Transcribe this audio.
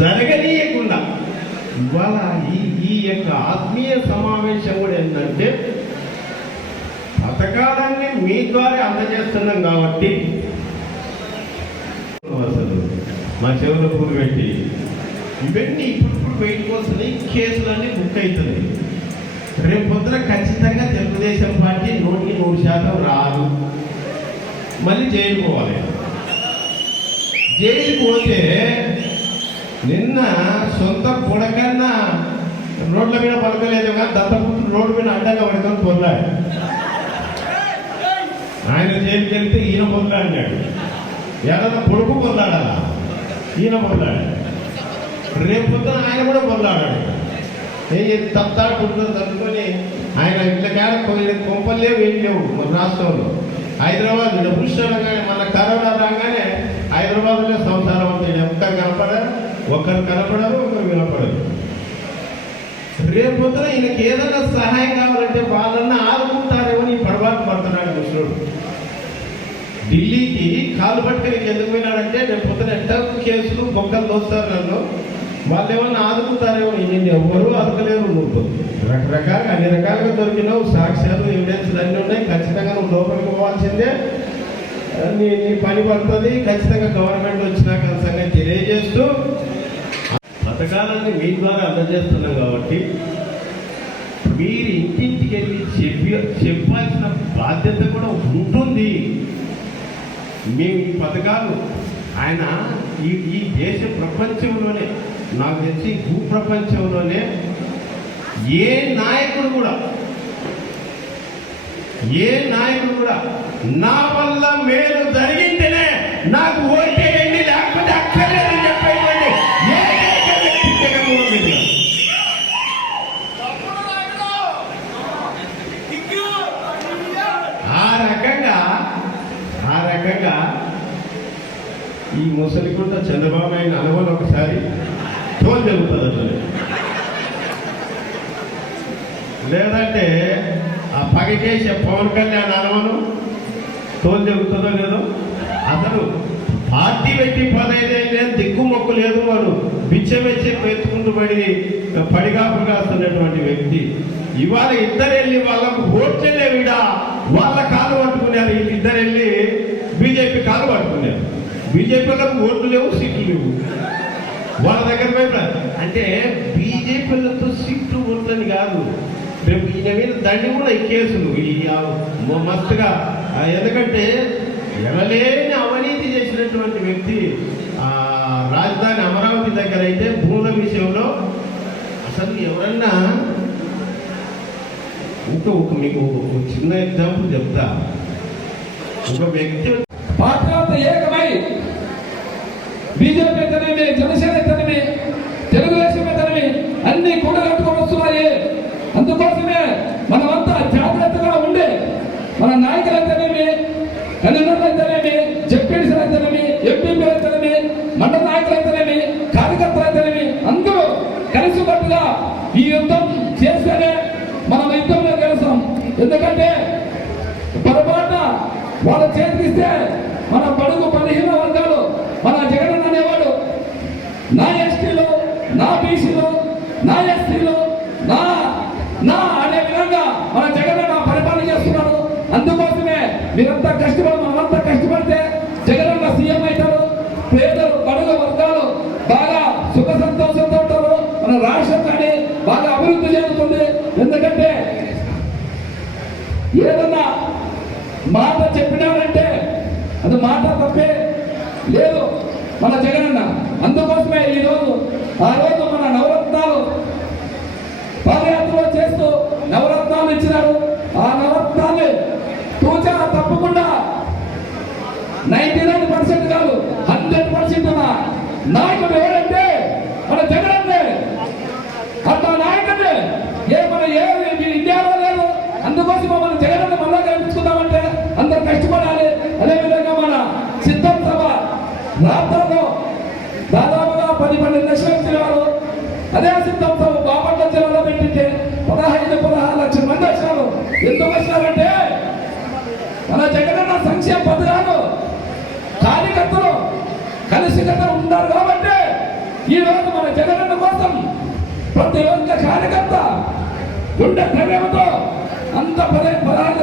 జరగనీయకుండా. ఇవాళ ఈ ఈ యొక్క ఆత్మీయ సమావేశం కూడా ఏంటంటే పథకాలన్నీ మీ ద్వారా అందజేస్తున్నాం కాబట్టి అసలు మా చెవుల పూలు పెట్టి ఇవన్నీ ఇప్పుడు బయటకు వస్తున్నాయి కేసులన్నీ బుక్ అవుతున్నాయి. రేపు పొద్దున ఖచ్చితంగా తెలుగుదేశం పార్టీ నూటికి నూరు శాతం రాదు. మళ్ళీ జైలుకోవాలి జైలుకి పోతే నిన్న సొంత పొడకన్నా రోడ్ల మీద పలకలేదు కానీ దత్తపుత్రుడు రోడ్డు మీద అడ్డంగా పడుకొని పొందాడు ఆయన జైలుకి వెళ్తే ఈయన పొందాడు ఏదన్నా కొడుకు పొందాడా ఈయన పొందాడు రేపు పొద్దున ఆయన కూడా పొందాడాడు ఏం చేసి తప్తాడు పుట్టుకొని తప్పుకొని ఆయన ఇట్లా కాడ కొన్ని కొంపలు లేవు ఏం లేవు మన రాష్ట్రంలో. హైదరాబాద్ పురుషులంగానే మన కరోనా రాగానే హైదరాబాద్లో సంస్థ ఒకరు కనపడరు ఒకరు వినపడరు. రేపు పొద్దున ఈయనకి ఏదైనా సహాయం కావాలంటే వాళ్ళన్నా ఆదుకుంటారేమో నీ పడబాటు పడుతున్నాడు ముసలుడు. ఢిల్లీకి కాలు పట్టుకుని ఎందుకు పోయినాడంటే రేపు పొద్దున ఎట్ట కేసులు బొక్కలు దోస్తారు నన్ను. వాళ్ళు ఏమన్నా ఆదుకుంటారేమో నిన్ను ఎవరు ఆదుకోలేరు నువ్వు రకరకాలుగా అన్ని రకాలుగా దొరికినావు సాక్ష్యాలు ఎవిడెన్స్లు అన్నీ ఉన్నాయి. ఖచ్చితంగా నువ్వు లోపలికి పోవాల్సిందే. నీ నీ పని పడుతుంది. ఖచ్చితంగా గవర్నమెంట్ వచ్చినాక సంగతి తెలియజేస్తూ పథకాలన్నీ మీ ద్వారా అందజేస్తున్నాం కాబట్టి మీరు ఇంటింటికి వెళ్ళి చెప్పి చెప్పాల్సిన బాధ్యత కూడా ఉంటుంది. మేము ఈ పథకాలు ఆయన ఈ ఈ దేశ ప్రపంచంలోనే నాకు తెలిసి భూ ప్రపంచంలోనే ఏ నాయకుడు కూడా ఏ నాయకుడు కూడా నా వల్ల మేలు జరిగింటేనే నాకు ఓడి ఈ ముసలి కూడా చంద్రబాబు అయిన అనుభవం ఒకసారి తోలు జరుగుతుంది అసలు లేదంటే ఆ పగకేసే పవన్ కళ్యాణ్ అనుమానం తోలు జరుగుతుందో లేదో అసలు పార్టీ పెట్టి పదైదు దిక్కు మొక్కు లేదు వారు బిచ్చమెచ్చి పెట్టుకుంటూ పడి పడిగాపులు కాస్తున్నటువంటి వ్యక్తి. ఇవాళ ఇద్దరు వెళ్ళి వాళ్ళకు ఓట్లే విడా వాళ్ళ కాలు పట్టుకున్నారు వీళ్ళిద్దరు వెళ్ళి బీజేపీ కాలు పట్టుకున్నారు. బీజేపీలకు ఓట్లు లేవు సీట్లు లేవు. వాళ్ళ దగ్గర పైన అంటే బీజేపీలతో సీట్లు ఓట్లని కాదు. రేపు ఈయన మీద దండి కూడా ఈ కేసులు. ఈ మస్తుగా ఎందుకంటే ఎనలేని అవినీతి చేసినటువంటి వ్యక్తి రాజధాని అమరావతి దగ్గర అయితే భూముల విషయంలో అసలు ఎవరన్నా ఇంకా ఒక మీకు ఒక చిన్న ఎగ్జాంపుల్ చెప్తా. ఒక వ్యక్తి పాత్ర అయితేనేమి జనసేన అయితేనేమి తెలుగుదేశం అయితేనేమి అన్ని కూడా కట్టుకొని వస్తున్నాయి. అందుకోసమే మనమంతా జాగ్రత్తగా ఉండే. మన నాయకులు అయితేనేమి కన్వీనర్లు అయితేనేమి జడ్పీడీసీలు అయితేనేమి ఎంపీపీలు అయితేనేమి మండల నాయకులు అయితేనేమి కార్యకర్తలు అయితేనేమి అందరూ కలిసికట్టుగా ఈ యుద్ధం చేస్తేనే మనం యుద్ధంలో కలిసాం ఎందుకంటే పొరపాటున వాళ్ళ చేతికిస్తే మన పడుగు పదిహీన వర్గాలు మన జగన్ నా ఎస్టీలో నా బీసీలో నా ఎస్టీలో నా నా అనే విధంగా మన జగన్ నా పరిపాలన చేస్తున్నాడు. అందుకోసమే మీరంతా కష్టపడి మనమంతా కష్టపడితే జగనన్న సీఎం అవుతారు పేదలు బడుగు వర్గాలు బాగా సుఖ సంతోషంతో ఉంటారు. మన రాష్ట్రం కానీ బాగా అభివృద్ధి చెందుతుంది. ఎందుకంటే ఏదన్నా మాట చెప్పినారంటే అది మాట తప్పే లేదు మన జగనన్న. అందుకోసమే ఈరోజు ఆ రోజు మన నవరత్నాలు పాదయాత్రలో చేస్తూ నవరత్నాలు ఇచ్చినారు. ఆ నవరత్నాలు తూచా తప్పకుండా నైన్టీ నైన్ పర్సెంట్ కాదు హండ్రెడ్ పర్సెంట్ నాయకుడు ఎవరంటే మన జగనన్నే. అంత నాయకుడే ఏ మన ఏ ఇండియాలో లేదు. అందుకోసం మనం జగనన్న మళ్ళా కనిపించుకుందామంటే అందరు కష్టపడాలి. అదేవిధంగా మన సిద్ధం సభ రాత్రులు దాదాపుగా పది పన్నెండు లక్షలు వచ్చినారు అదే సిద్ధంతో బాపట్ల జిల్లాలో పెట్టింటే పదహైదు పదహారు లక్షల మంది వచ్చినారు. ఎందుకు వచ్చినారంటే మన జగనన్న సంక్షేమ పథకాలు కార్యకర్తలు కలిసికట్టుగా ఉన్నారు కాబట్టి ఈ రోజు మన జగనన్న కోసం ప్రతి ఒక్క కార్యకర్త గుండె ధైర్యంతో అంత పదే పదాల